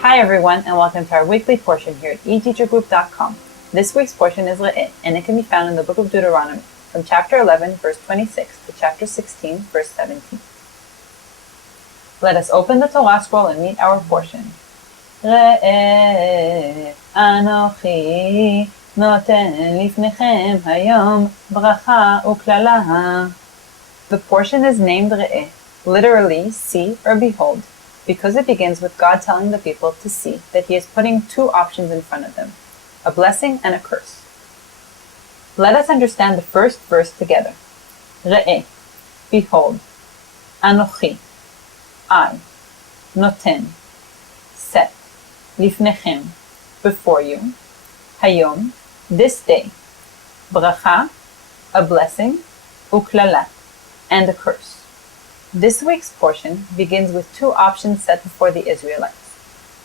Hi everyone, and welcome to our weekly portion here at eTeacherGroup.com. This week's portion is Re'eh, and it can be found in the book of Deuteronomy, from chapter 11, verse 26 to chapter 16, verse 17. Let us open the Torah scroll and meet our portion. Re'eh anochi noten lifnechem hayom bracha uklala. The portion is named Re'eh, literally see or behold, because it begins with God telling the people to see that He is putting two options in front of them, a blessing and a curse. Let us understand the first verse together. Re'eh, behold, anochi, I, noten, set, lifnechem, before you, hayom, this day, bracha, a blessing, uklala, and a curse. This week's portion begins with two options set before the Israelites,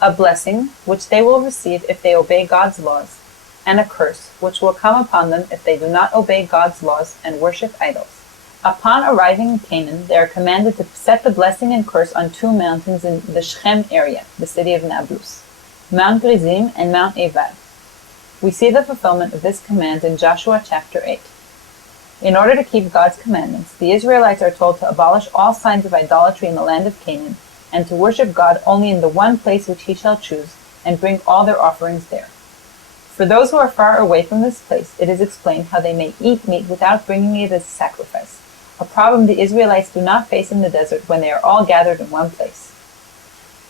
a blessing, which they will receive if they obey God's laws, and a curse, which will come upon them if they do not obey God's laws and worship idols. Upon arriving in Canaan, they are commanded to set the blessing and curse on two mountains in the Shechem area, the city of Nablus, Mount Gerizim and Mount Ebal. We see the fulfillment of this command in Joshua chapter 8. In order to keep God's commandments, the Israelites are told to abolish all signs of idolatry in the land of Canaan, and to worship God only in the one place which He shall choose, and bring all their offerings there. For those who are far away from this place, it is explained how they may eat meat without bringing it as a sacrifice, a problem the Israelites do not face in the desert when they are all gathered in one place.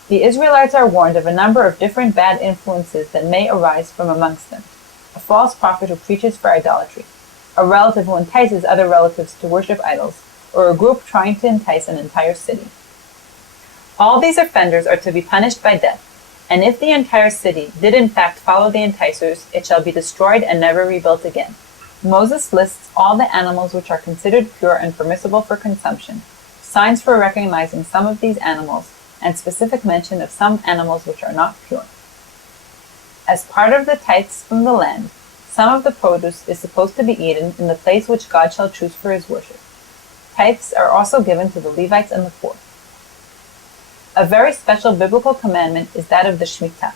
The Israelites are warned of a number of different bad influences that may arise from amongst them: a false prophet who preaches for idolatry, a relative who entices other relatives to worship idols, or a group trying to entice an entire city. All these offenders are to be punished by death, and if the entire city did in fact follow the enticers, it shall be destroyed and never rebuilt again. Moses lists all the animals which are considered pure and permissible for consumption, signs for recognizing some of these animals, and specific mention of some animals which are not pure. As part of the tithes from the land, some of the produce is supposed to be eaten in the place which God shall choose for His worship. Tithes are also given to the Levites and the poor. A very special biblical commandment is that of the Shemitah,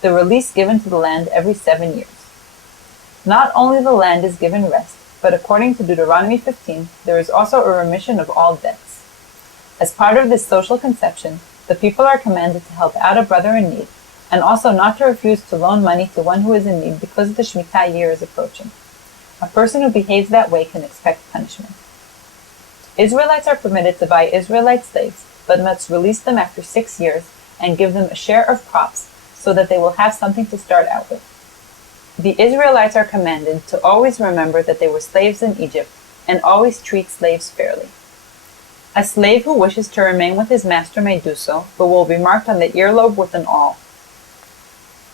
the release given to the land every 7 years. Not only the land is given rest, but according to Deuteronomy 15, there is also a remission of all debts. As part of this social conception, the people are commanded to help out a brother in need, and also not to refuse to loan money to one who is in need because the Shemitah year is approaching. A person who behaves that way can expect punishment. Israelites are permitted to buy Israelite slaves, but must release them after 6 years and give them a share of crops so that they will have something to start out with. The Israelites are commanded to always remember that they were slaves in Egypt and always treat slaves fairly. A slave who wishes to remain with his master may do so, but will be marked on the earlobe with an awl.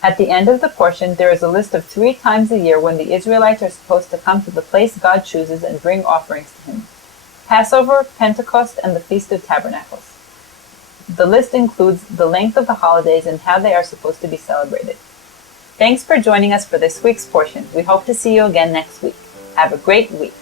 At the end of the portion, there is a list of 3 times a year when the Israelites are supposed to come to the place God chooses and bring offerings to Him: Passover, Pentecost, and the Feast of Tabernacles. The list includes the length of the holidays and how they are supposed to be celebrated. Thanks for joining us for this week's portion. We hope to see you again next week. Have a great week.